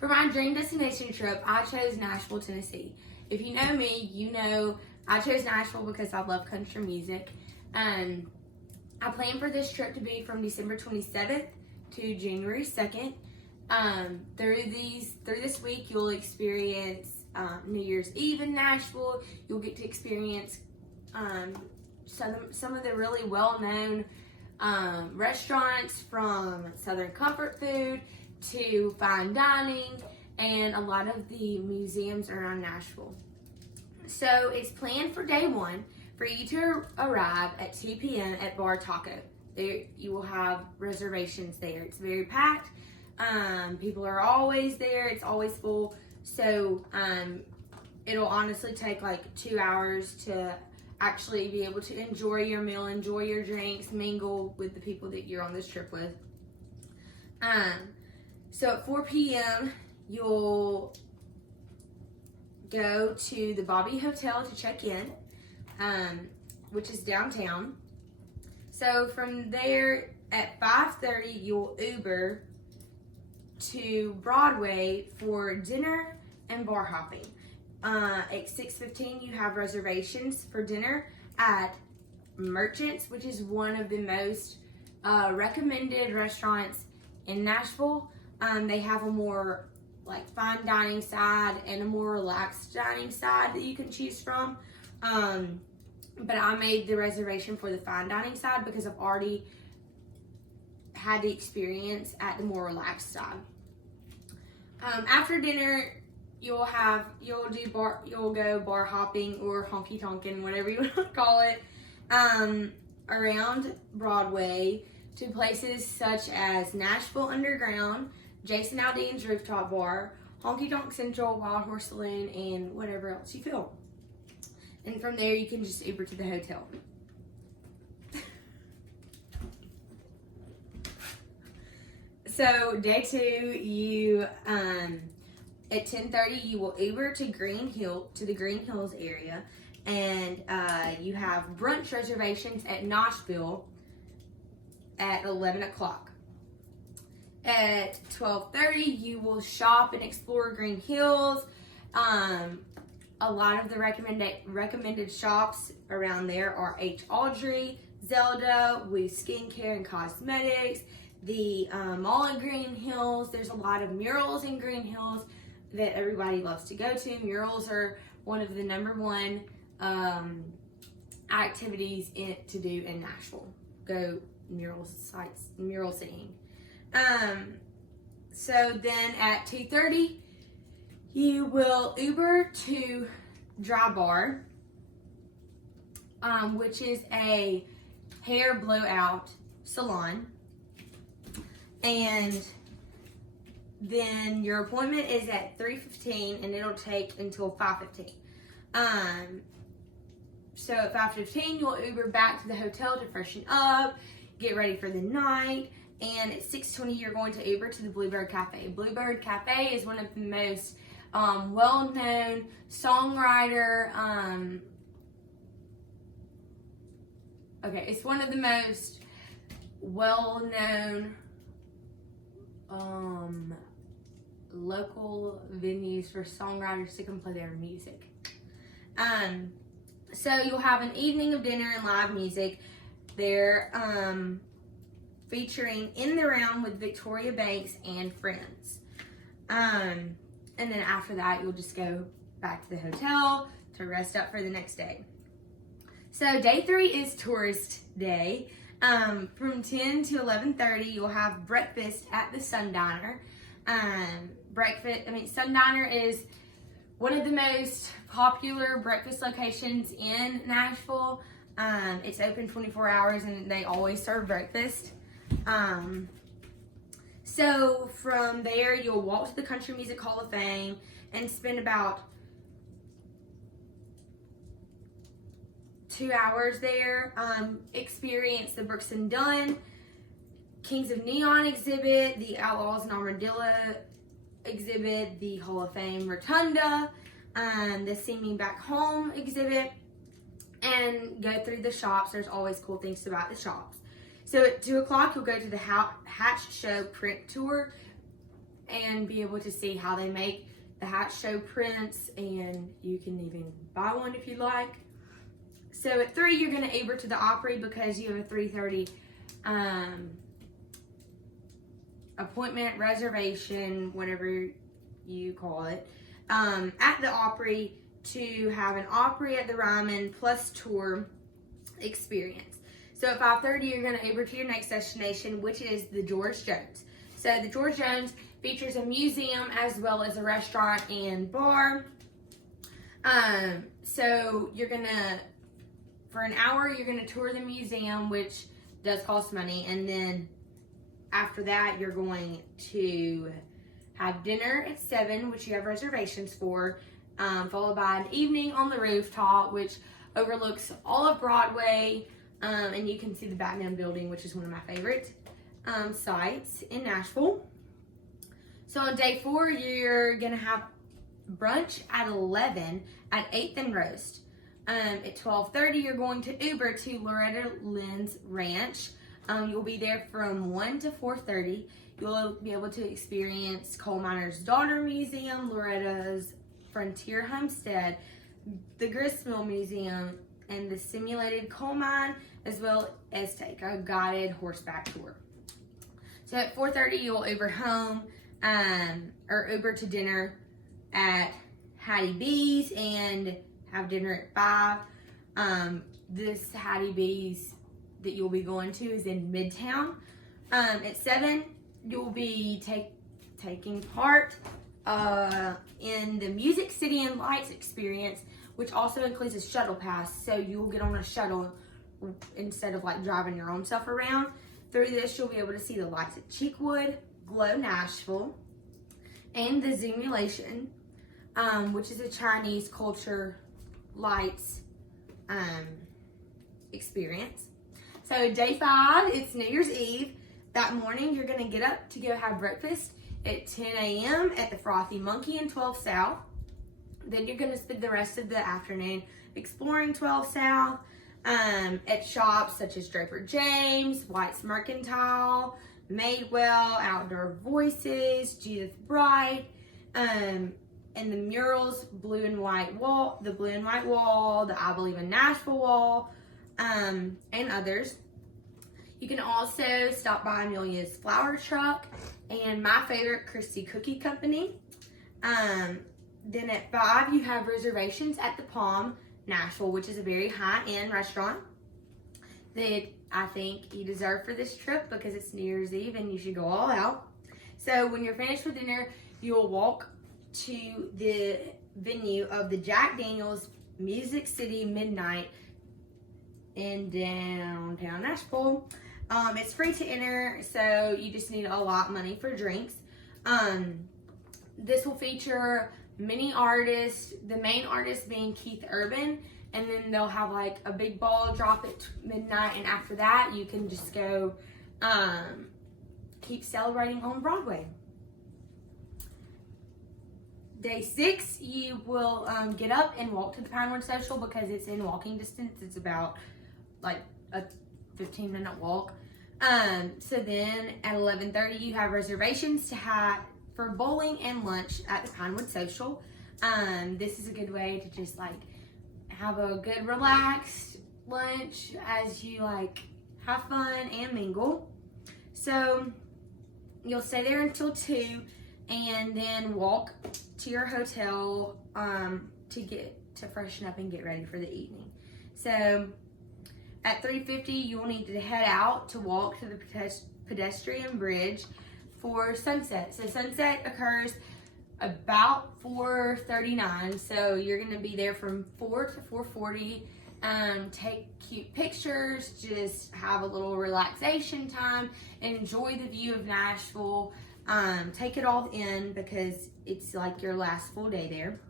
For my dream destination trip, I chose Nashville, Tennessee. If you know me, you know I chose Nashville because I love country music. I plan for this trip to be from December 27th to January 2nd. Through this week, you'll experience New Year's Eve in Nashville. You'll get to experience some of the really well-known restaurants, from Southern comfort food to fine dining, and a lot of the museums around Nashville. So it's planned for day one for you to arrive at 2 p.m. at Bar Taco. There, you will have reservations there. It's very packed. People are always there. It's always full. So it'll honestly take like 2 hours to actually be able to enjoy your meal, enjoy your drinks, mingle with the people that you're on this trip with. So at 4 p.m., you'll go to the Bobby Hotel to check in, which is downtown. So from there at 5:30, you'll Uber to Broadway for dinner and bar hopping. At 6:15, you have reservations for dinner at Merchants, which is one of the most recommended restaurants in Nashville. They have a more like fine dining side and a more relaxed dining side that you can choose from. But I made the reservation for the fine dining side because I've already had the experience at the more relaxed side. After dinner, you'll go bar hopping or honky tonkin', whatever you want to call it, around Broadway to places such as Nashville Underground, Jason Aldean's Rooftop Bar, Honky Tonk Central, Wild Horse Saloon, and whatever else you feel. And from there, you can just Uber to the hotel. So day two, you at 10:30, you will Uber to the Green Hills area, and you have brunch reservations at Nashville at 11 o'clock. At 12:30, you will shop and explore Green Hills. A lot of the recommended shops around there are H. Audrey, Zelda, Woo Skincare and Cosmetics, the Mall in Green Hills. There's a lot of murals in Green Hills that everybody loves to go to. Murals are one of the #1 activities to do in Nashville. Go mural seeing. So then at 2:30, you will Uber to Dry Bar, which is a hair blowout salon. And then your appointment is at 3:15 and it'll take until 5:15. So at 5:15, you'll Uber back to the hotel to freshen up, get ready for the night. And at 6:20, you're going to Uber to the Bluebird Cafe. Bluebird Cafe is one of the most well-known songwriter. It's one of the most well-known local venues for songwriters to come play their music. So you'll have an evening of dinner and live music there, featuring In the Round with Victoria Banks and friends. And then after that, you'll just go back to the hotel to rest up for the next day. So day 3 is tourist day. From 10 to 11:30, you'll have breakfast at the Sun Diner. Sun Diner is one of the most popular breakfast locations in Nashville. It's open 24 hours and they always serve breakfast. So from there, you'll walk to the Country Music Hall of Fame and spend about 2 hours there. Experience the Brooks and Dunn, Kings of Neon exhibit, the Outlaws and Armadillo exhibit, the Hall of Fame Rotunda, the See Me Back Home exhibit, and go through the shops. There's always cool things about the shops. So at 2 o'clock, you'll go to the Hatch Show print tour, and be able to see how they make the hat show prints, and you can even buy one if you like. So at 3, you're going to Uber to the Opry because you have a 3:30 appointment, reservation, whatever you call it, at the Opry to have an Opry at the Ryman plus tour experience. So at 5:30, you're going to Uber to your next destination, which is the George Jones. So the George Jones features a museum as well as a restaurant and bar. So you're gonna, for an hour, you're gonna tour the museum, which does cost money, and then after that, you're going to have dinner at 7, which you have reservations for, followed by an evening on the rooftop, which overlooks all of Broadway, and you can see the Batman building, which is one of my favorite sites in Nashville. So on day 4, you're gonna have brunch at 11 at 8th and Roast. At 12:30, you're going to Uber to Loretta Lynn's Ranch. You'll be there from 1 to 4:30. You'll be able to experience Coal Miner's Daughter Museum, Loretta's Frontier Homestead, the Gristmill Museum, and the simulated coal mine, as well as take a guided horseback tour. So at 4:30, you'll Uber home, or Uber to dinner at Hattie B's and have dinner at 5. This Hattie B's that you'll be going to is in Midtown. At 7, you'll be taking part in the Music City and Lights experience, which also includes a shuttle pass. So you'll get on a shuttle instead of like driving your own stuff around. Through this, you'll be able to see the lights at Cheekwood, Glow Nashville, and the Zoomulation, which is a Chinese culture lights experience. So day 5, it's New Year's Eve. That morning, you're gonna get up to go have breakfast at 10 a.m. at the Frothy Monkey in 12 South. Then you're gonna spend the rest of the afternoon exploring 12 South at shops such as Draper James, White's Mercantile, Madewell, Outdoor Voices, Judith Bright, and the murals, the Blue and White Wall, the I Believe in Nashville wall, and others. You can also stop by Amelia's Flower Truck and my favorite, Christie Cookie Company. Then at 5, you have reservations at the Palm, Nashville, which is a very high-end restaurant that I think you deserve for this trip because it's New Year's Eve and you should go all out. So when you're finished with dinner, you'll walk to the venue of the Jack Daniels Music City Midnight in downtown Nashville. It's free to enter, so you just need a lot of money for drinks. This will feature many artists, the main artist being Keith Urban, and then they'll have like a big ball drop at midnight, and after that you can just go keep celebrating on Broadway. Day 6, you will get up and walk to the Pinewood Social because it's in walking distance. It's about like a 15-minute walk. So then at 11:30, you have reservations to have for bowling and lunch at the Pinewood Social. This is a good way to just like have a good relaxed lunch as you like have fun and mingle. So you'll stay there until 2 and then walk to your hotel to freshen up and get ready for the evening. So at 3:50, you'll need to head out to walk to the pedestrian bridge for sunset. So sunset occurs about 4:39. So you're gonna be there from 4 to 4:40. Take cute pictures, just have a little relaxation time, and enjoy the view of Nashville. Take it all in because it's like your last full day there.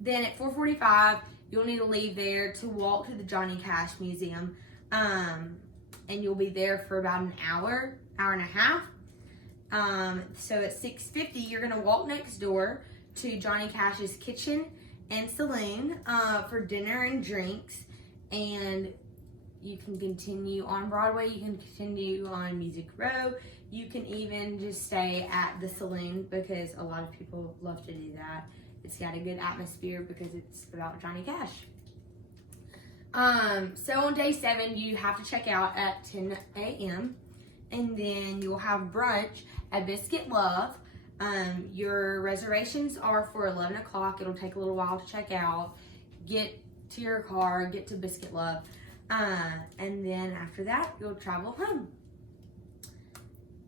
Then at 4:45, you'll need to leave there to walk to the Johnny Cash Museum. And you'll be there for about an hour and a half. So at 6:50, you're gonna walk next door to Johnny Cash's Kitchen and Saloon for dinner and drinks. And you can continue on Broadway, you can continue on Music Row, You can even just stay at the saloon because a lot of people love to do that. It's got a good atmosphere because it's about Johnny Cash. So on day 7, you have to check out at 10 a.m. and then you'll have brunch at Biscuit Love. Your reservations are for 11 o'clock. It'll take a little while to check out. Get to your car, get to Biscuit Love, and then after that, you'll travel home.